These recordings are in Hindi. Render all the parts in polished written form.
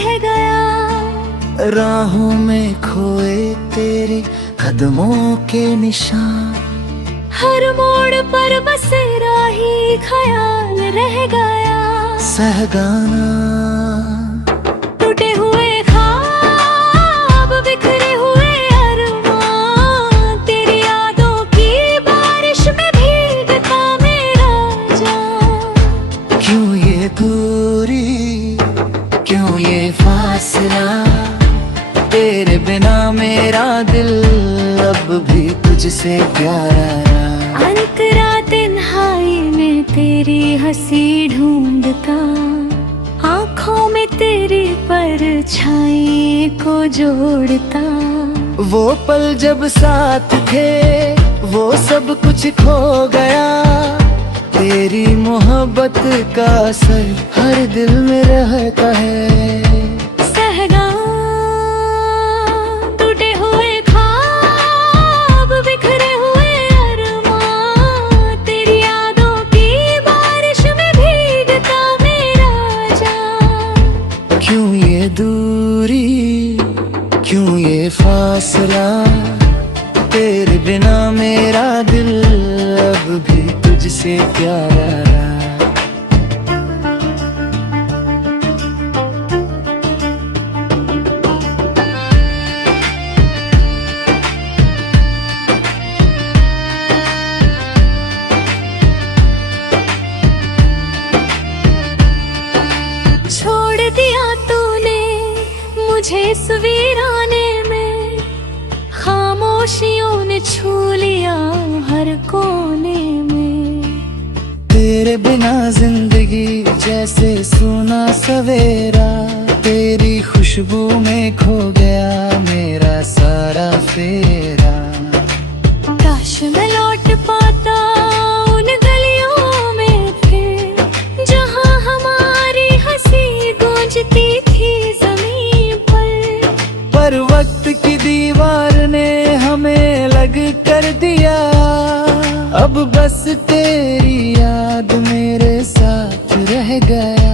रह गया। राहों में खोए तेरे कदमों के निशान, हर मोड़ पर बस राही ख्याल रह गया। सहगाना टूटे हुए ख्वाब, बिखरे हुए अरमां, तेरी यादों की बारिश में भीगता मेरा जान। क्यों ये दूरी, क्यों ये फासला, तेरे बिना मेरा दिल अब भी तुझसे प्यारा। अंतरा तन्हाई में तेरी हंसी ढूंढता, आँखों में तेरी परछाई को जोड़ता। वो पल जब साथ थे वो सब कुछ खो गया, तेरी मोहब्बत का असर हर दिल में रहता है। टूटे हुए ख्वाब, बिखरे हुए अरमां, तेरी यादों की बारिश में भीगता मेरा जान। क्यों ये दूरी, क्यों ये फासला, तेरे बिना मेरा दिल अब भी तुझसे प्यारा। छोड़ दिया तूने मुझे इस वीराने में, खामोशियों ने छू लिया हर कोने में। तेरे बिना जिंदगी जैसे सूना सवेरा, तेरी खुशबू में खो गया मेरा सारा फेरा। काश मैं लौट पाता उन गलियों में फिर, जहाँ हमारी हंसी गूंजती थी ज़मीन पर वक्त की दीवार ने हमें लग कर दिया, अब बस तेरी याद मेरे साथ रह गया।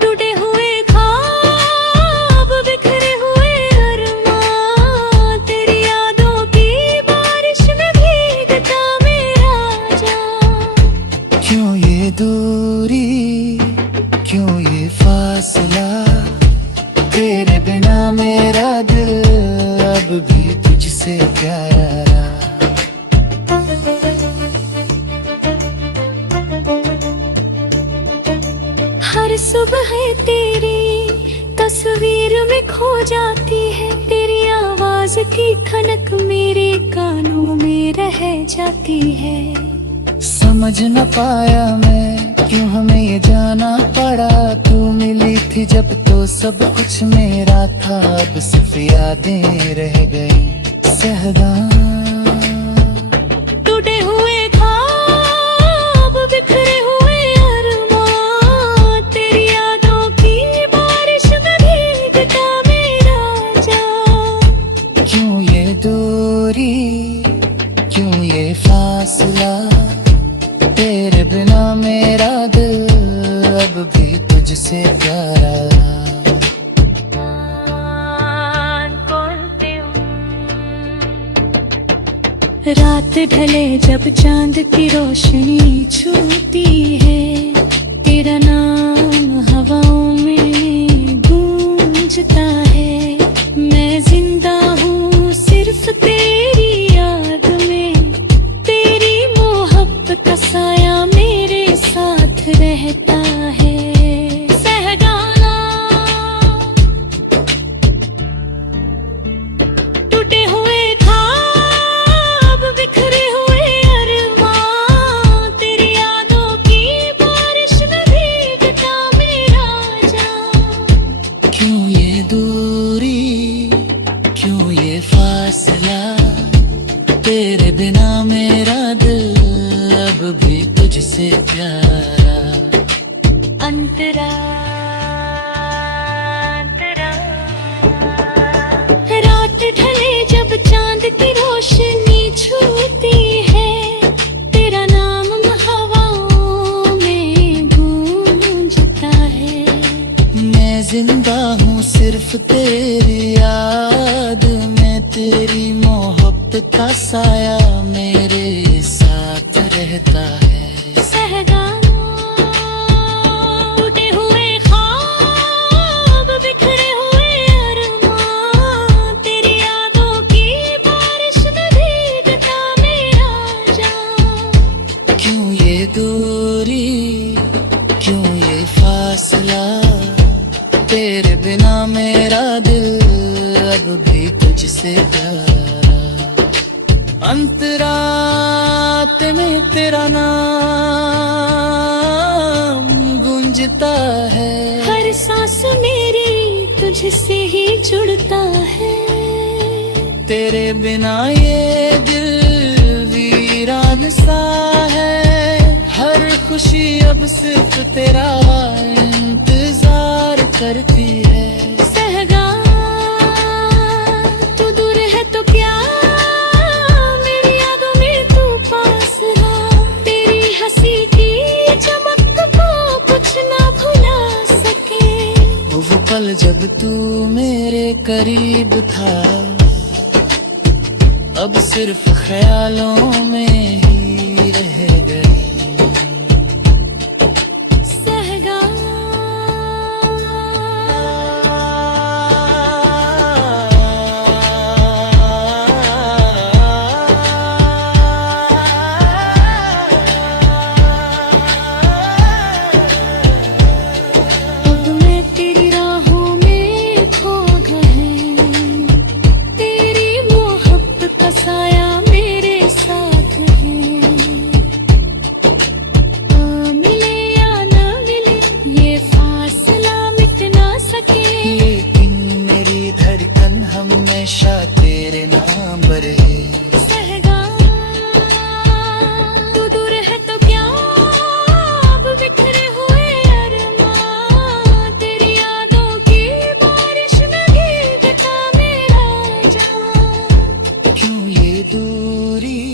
टूटे हुए ख्वाब, बिखरे हुए अरमां, तेरी यादों की बारिश में भीगता मेरा जान। क्यों ये दूरी, क्यों ये फासला, तेरे बिना मेरा दिल अब भी तुझसे प्यारा। हर सुबह तेरी तस्वीर में खो जाती है, तेरी आवाज की खनक मेरे कानों में रह जाती है। समझ न पाया मैं क्यों हमें ये जाना पड़ा, तू मिली थी जब तो सब कुछ मेरा था, अब सिर्फ यादें रह गई सहगाना। टूटे हुए ख्वाब, बिखरे हुए अरमां, तेरी यादों की बारिश में भीगता मेरा जान। क्यों ये दूरी, क्यों ये फासला, तेरे बिना मेरा दिल अब भी तुझसे प्यारा। रात ढले जब चांद की रोशनी छूती है, तेरा नाम हवाओं में गूंजता है। मैं जिंदा हूँ सिर्फ तेरी याद में, तेरी मोहब्बत का साया मेरे साथ रहता है। टूटे हुए ख्वाब, बिखरे हुए अरमां, तेरी यादों की बारिश में भीगता मेरा जान। क्यों ये दूरी, क्यों ये फासला, तेरे बिना मेरा दिल अब भी तुझसे प्यारा। अंतरा रात ढले जब चांद की रोशनी छूती है, तेरा नाम हवाओं में गूंजता है। जिंदा हूँ सिर्फ तेरी याद में, तेरी मोहब्बत का साया मेरे साथ रहता है। सहगाना टूटे हुए ख्वाब, बिखरे हुए अरमान, तेरी यादों की बारिश में भीगता मेरा जान। क्यों ये दूरी, क्यों ये फासला, तेरे बिना मेरा दिल अब भी तुझसे प्यारा। अंतरात में तेरा नाम गूंजता है, हर सांस मेरी तुझसे ही जुड़ता है। तेरे बिना ये दिल वीरान सा है, हर खुशी अब सिर्फ तेरा इंतजार करती है। तू दूर है तो क्या, मेरी यादों में तू पास रहा, तेरी हंसी की चमक को कुछ ना भुला सके। वो पल जब तू मेरे करीब था, अब सिर्फ ख्यालों में ही रह गई। हमेशा तेरे नाम रहे। तू दूर है तो क्या, अब बिखरे हुए अरमान, तेरी यादों की बारिश में भीगता मेरा जान। क्यों ये दूरी,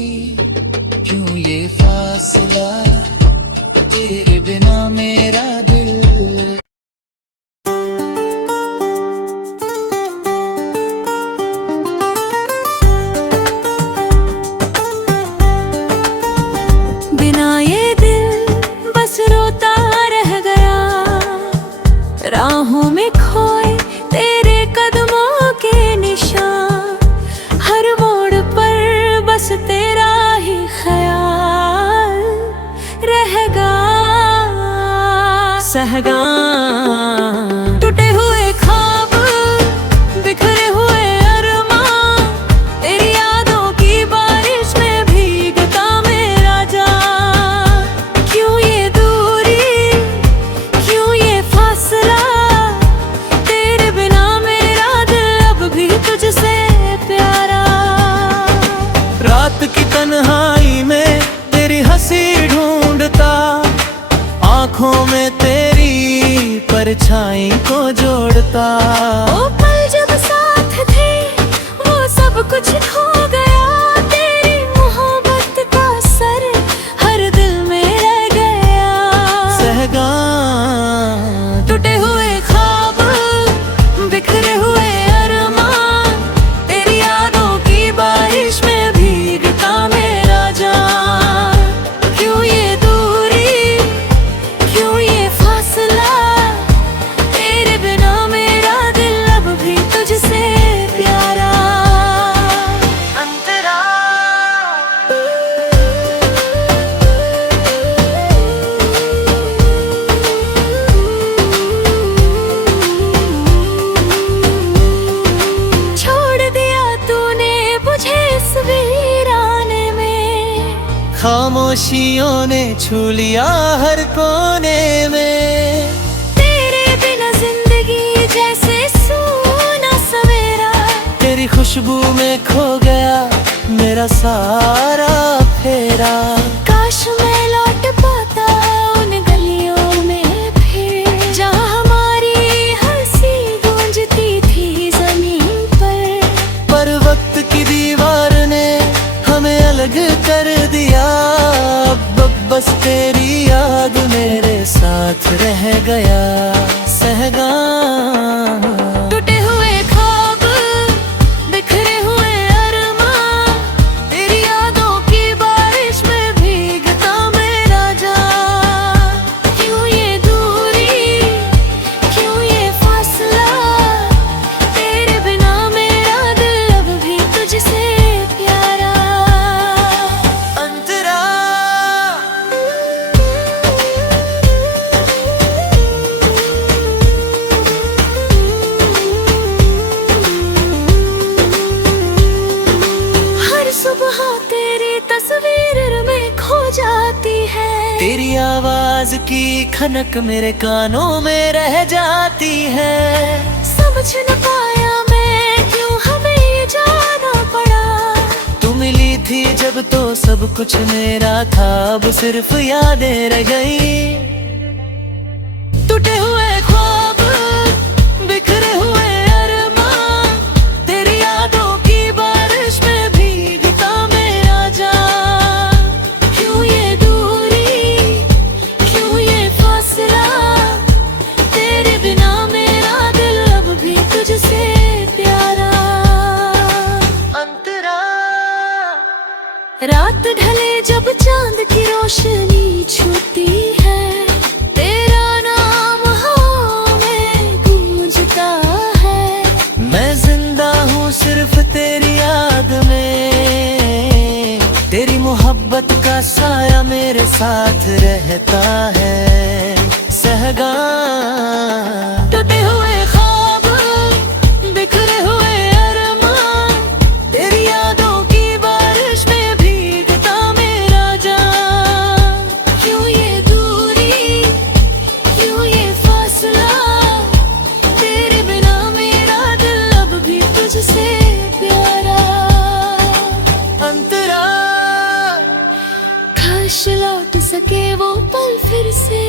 क्यों ये फासला, तेरे बिना मेरा दिल। राहों में खोए तेरे कदमों के निशान, हर मोड़ पर बस तेरा ही ख्याल रहेगा। सहगान टूटे हुए ख्वाब, बिखरे हुए अरमान, तेरी यादों की बारिश में भीगता मेरा जान। क्यों ये दूरी, क्यों ये फासला, तेरे बिना मेरा दिल अब भी तुझसे प्यारा। रात की तन्हाई में तेरी हंसी ढूंढता, आँखों में तेरी परछाई को जोड़ता। वो पल जब साथ थे वो सब कुछ खो गया, तेरी मोहब्बत का असर हर दिल में रह गया। सहगान टूटे हुए ख्वाब, बिखरे हुए अरमान, तेरी यादों की बारिश में भीगता मेरा जान। क्यों ये दूरी, क्यों ये फासला, तेरे बिना मेरा दिल अब भी तुझसे प्यारा। अंतरा छोड़ दिया तूने मुझे इस वीराने में, खामोशियों ने छू लिया हर कोने में। तेरे बिना जिंदगी जैसे सूना सवेरा, तेरी खुशबू में खो गया मेरा सारा फेरा। काश मैं लौट पाता उन गलियों में फिर, जहाँ हमारी हंसी गूंजती थी जमीन पर वक्त की दीवार ने हमें अलग कर दिया, अब बस तेरी याद मेरे साथ रह गया। सहगान खनक मेरे कानों में रह जाती है। समझ न पाया मैं क्यों हमें ये जाना पड़ा। तू मिली थी जब तो सब कुछ मेरा था, अब सिर्फ यादें रह गई। टूटे हुए ख्वाब, बिखरे हुए अरमान, तेरी यादों की बारिश में भीगता मेरा जान। क्यों ये दूरी, क्यों ये फासला, तेरे बिना मेरा दिल अब भी तुझसे प्यारा। अंतरा रात ढले जब चांद की रोशनी छूती है, तेरा नाम हवा में गूंजता है। मैं जिंदा हूँ सिर्फ तेरी याद में, तेरी मोहब्बत का साया मेरे साथ रहता है। सहगान टूटे हुए ख्वाब, बिखरे हुए अरमान, तेरी यादों की बारिश में भीगता मेरा जान। क्यों ये दूरी, क्यों ये फासला, तेरे बिना मेरा दिल अब भी तुझसे प्यारा। अंतरा काश लौट सके वो पल फिर से,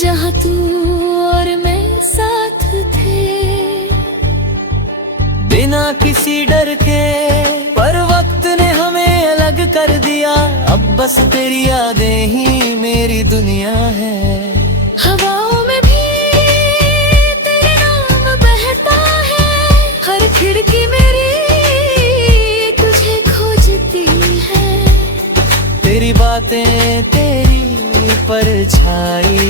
जहाँ तू और मैं साथ थे। बिना किसी डर के, पर वक्त ने हमें अलग कर दिया। अब बस तेरी यादें ही मेरी दुनिया है। हवाओं में भी तेरे नाम बहता है, हर खिड़की मेरी तुझे खोजती है। तेरी बातें, तेरी परछाई,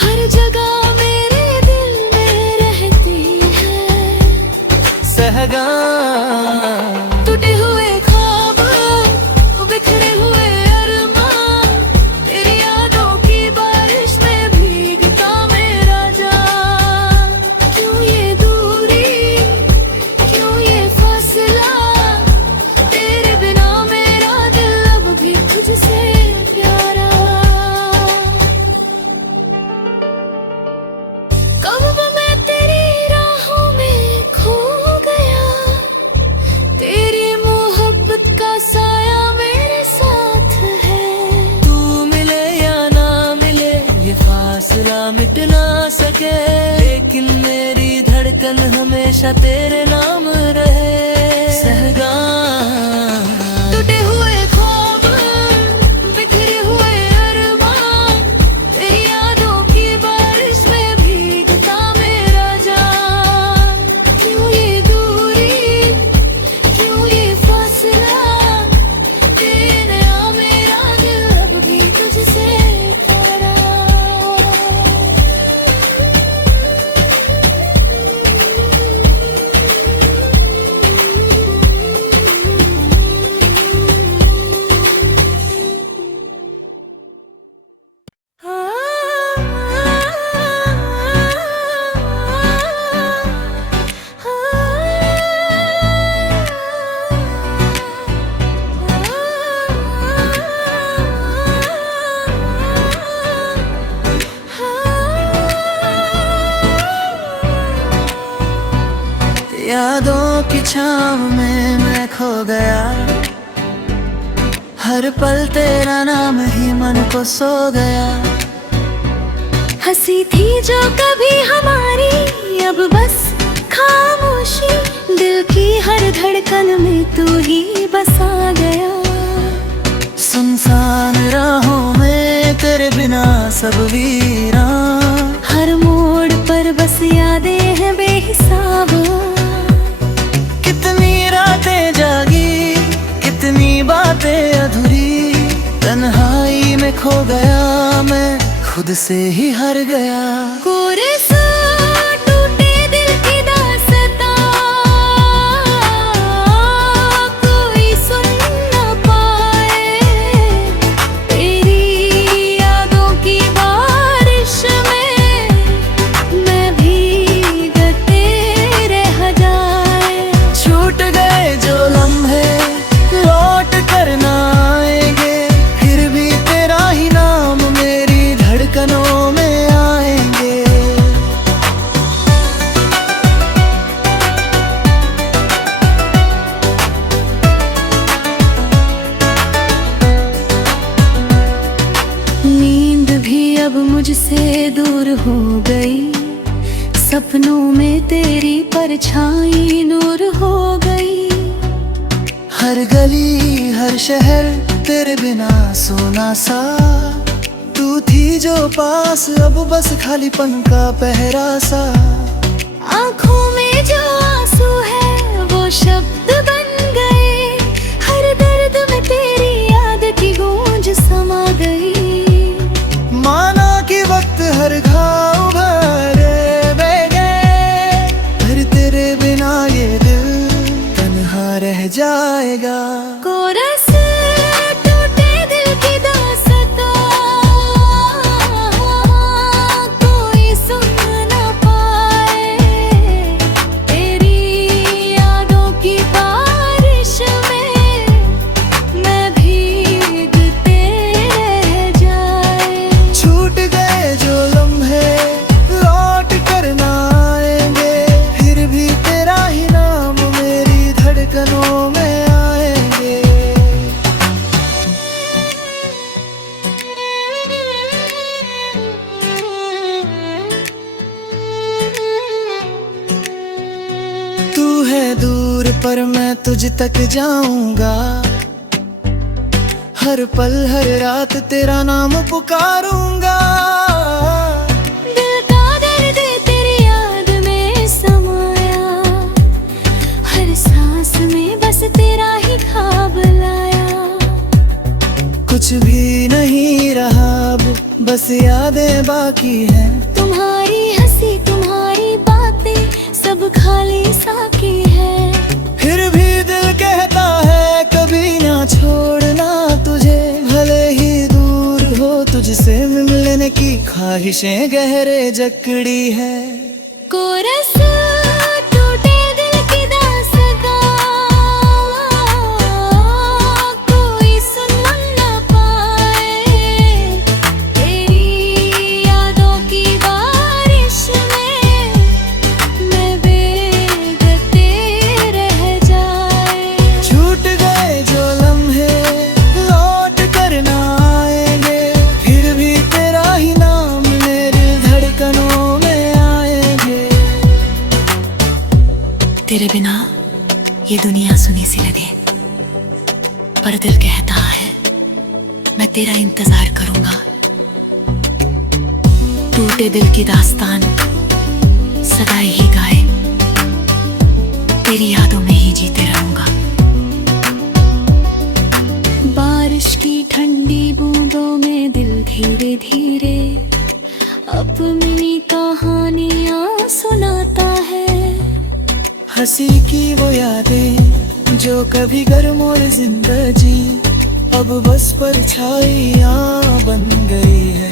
हर जगह मेरे दिल में रहती है। सहगान टूटे हुए ख्वाब, बिखरे हुए अरमान, तेरी यादों की बारिश में भीगता मेरा जान। क्यों ये दूरी, क्यों ये फासला, तेरे बिना मेरा दिल अब भी तुझसे प्यारा। कब मैं तेरी राहों में खो गया, तेरी मोहब्बत का साया मेरे साथ है। तू मिले या ना मिले, ये फासला मिट ना सके, लेकिन मेरी धड़कन हमेशा तेरे नाम रहे। सहगान टूटे हुए ख्वाब, बिखरे हुए अरमान, तेरी यादों की बारिश में भीगता मेरा जान। क्यों ये दूरी, क्यों ये फासला, तेरे नया मेरा दिल अब भी तुझसे प्यारा। यादों की छाँव में मैं खो गया, हर पल तेरा नाम ही मन को सो गया। हंसी थी जो कभी हमारी, अब बस खामोशी, दिल की हर धड़कन में तू ही बसा गया। सुनसान राहों में तेरे बिना सब वीरान, हर मोड़ पर बस यादें हैं बेहिसाब। कितनी रातें जागी, कितनी बातें अधूरी, तन्हाई में खो गया मैं, खुद से ही हार गया। कोरे सा टूटे दिल की दास्तां, कोई सुन न पाए। तेरी यादों की बारिश में मैं भीगते रह जाए। छूट गए जो लम्हे लौट कर ना आएंगे, फिर भी तेरा ही नाम मुझसे दूर हो गई, सपनों में तेरी परछाई नूर हो गई। हर गली हर शहर तेरे बिना सोना सा, तू थी जो पास अब बस खालीपन का पहरा सा। आँखों में जो आंसू है वो शब्द बन गए, हर दर्द में तेरी याद की गूंज समा गई। माना कि वक्त हर घाव भरे बेगे, फिर तेरे बिना ये दिल तन्हा रह जाएगा। कोरस टूटे दिल की दास्तां, कोई सुन ना पाए, तेरी यादों की बारिश में मैं भीगते रह जाए। छूट गए जो लम्हे लौट कर ना आएंगे, फिर भी तेरा ही नाम मेरी धड़कनों में आएंगे। तू है दूर पर मैं तुझ तक जाऊंगा, हर पल हर रात तेरा नाम पुकारूंगा। दिल का दर्द तेरी याद में समाया, हर सांस में बस तेरा ही ख्वाब लाया। कुछ भी नहीं रहा अब, बस यादें बाकी हैं। तुम्हारी हंसी तुम्हारी बातें सब खाली साकी है। फिर भी दिल कहता है कभी ना छोड़ना तुझे, भले ही दूर हो तुझसे मिलने की ख्वाहिशें गहरे जकड़ी है। कोरस टूटे दिल की दास्तां, कोई सुन ना पाए, तेरी यादों की बारिश में मैं बेगते रह जाए। छूट गए जो लम्हे लौट कर ना आएंगे, फिर भी तेरा ही नाम मेरी धड़कनों में आएंगे। तेरे बिना ये दुनिया सुनी सी लगे, पर दिल कहता है मैं तेरा इंतजार करूंगा। टूटे दिल की दास्तान सदा ही गाए, तेरी यादों में ही जीते रहूंगा। बारिश की ठंडी बूंदों में दिल धीरे धीरे अपनी कहानियां सुनाता है। हंसी की वो यादें जो कभी गर्म और जिंदगी, अब बस परछाइयां बन गई है।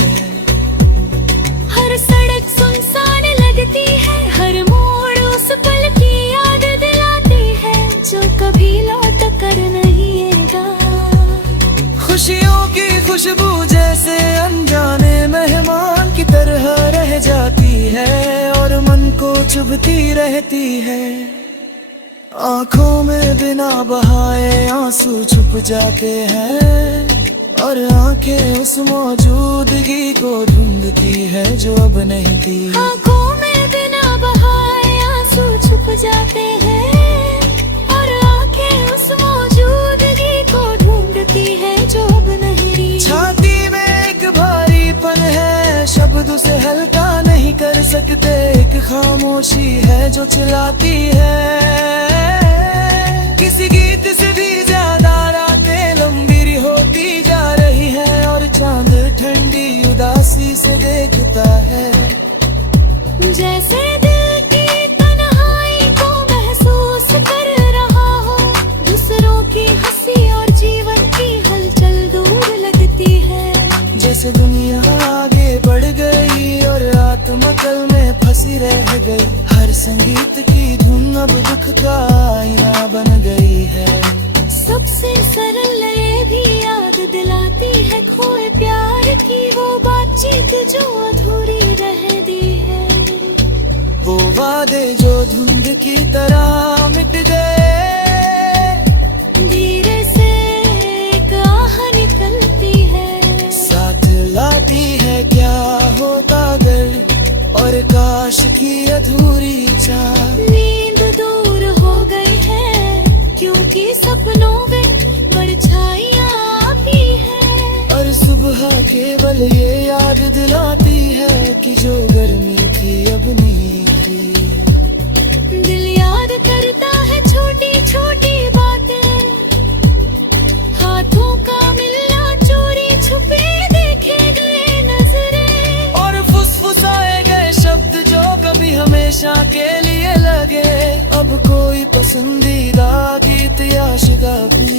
हर सड़क सुनसान लगती है, हर मोड़ उस पल की याद दिलाती है, जो कभी लौट कर नहीं आएगा। खुशियों की खुशबू जैसे अनजाने मेहमान की तरह रह जाती है, और मन को चुभती रहती है। आंखों में बिना बहाए आंसू छुप जाते हैं, और आंखें उस मौजूदगी को ढूंढती है जो अब नहीं थी। आंखों में बिना बहाए आंसू छुप जाते हैं, और आंखें उस मौजूदगी को ढूंढती है जो अब नहीं रही। छाती में एक भारीपन है, शब्द उसे हल्का नहीं कर सकते। एक खामोशी है जो चिल्लाती है, किसी गीत से भी ज्यादा रातें लंबी होती जा रही है, और चांद ठंडी उदासी से देखता है। जैसे दिल की तन्हाई को महसूस कर रहा हो, दूसरों की हंसी और जीवन की हलचल दूर लगती है। जैसे दुनिया आगे बढ़ गई और आत्मा कल में फंसी रह गई, हर संगीत की धुन अब दुख का आईना बन गई है। सबसे सरल ये भी याद दिलाती है खोए प्यार की वो बातचीत जो अधूरी रह दी है। वो वादे जो धुंध की तरह मिट गए, धीरे से एक आह निकलती है, साथ लाती है क्या हो अधूरी चाह। नींद दूर हो गई है क्योंकि सपनों में परछाइयां भी है। और सुबह केवल ये याद दिलाती है कि जो गर्मी थी अब नहीं थी। दिल याद करता है छोटी छोटी बातें, हाथों का मिलना, चोरी छुपे देखे गए नजरें, और फुसफुसाए गए शब्द जो कभी हमेशा के लिए लगे। अब कोई पसंदीदा गीत या शिगा भी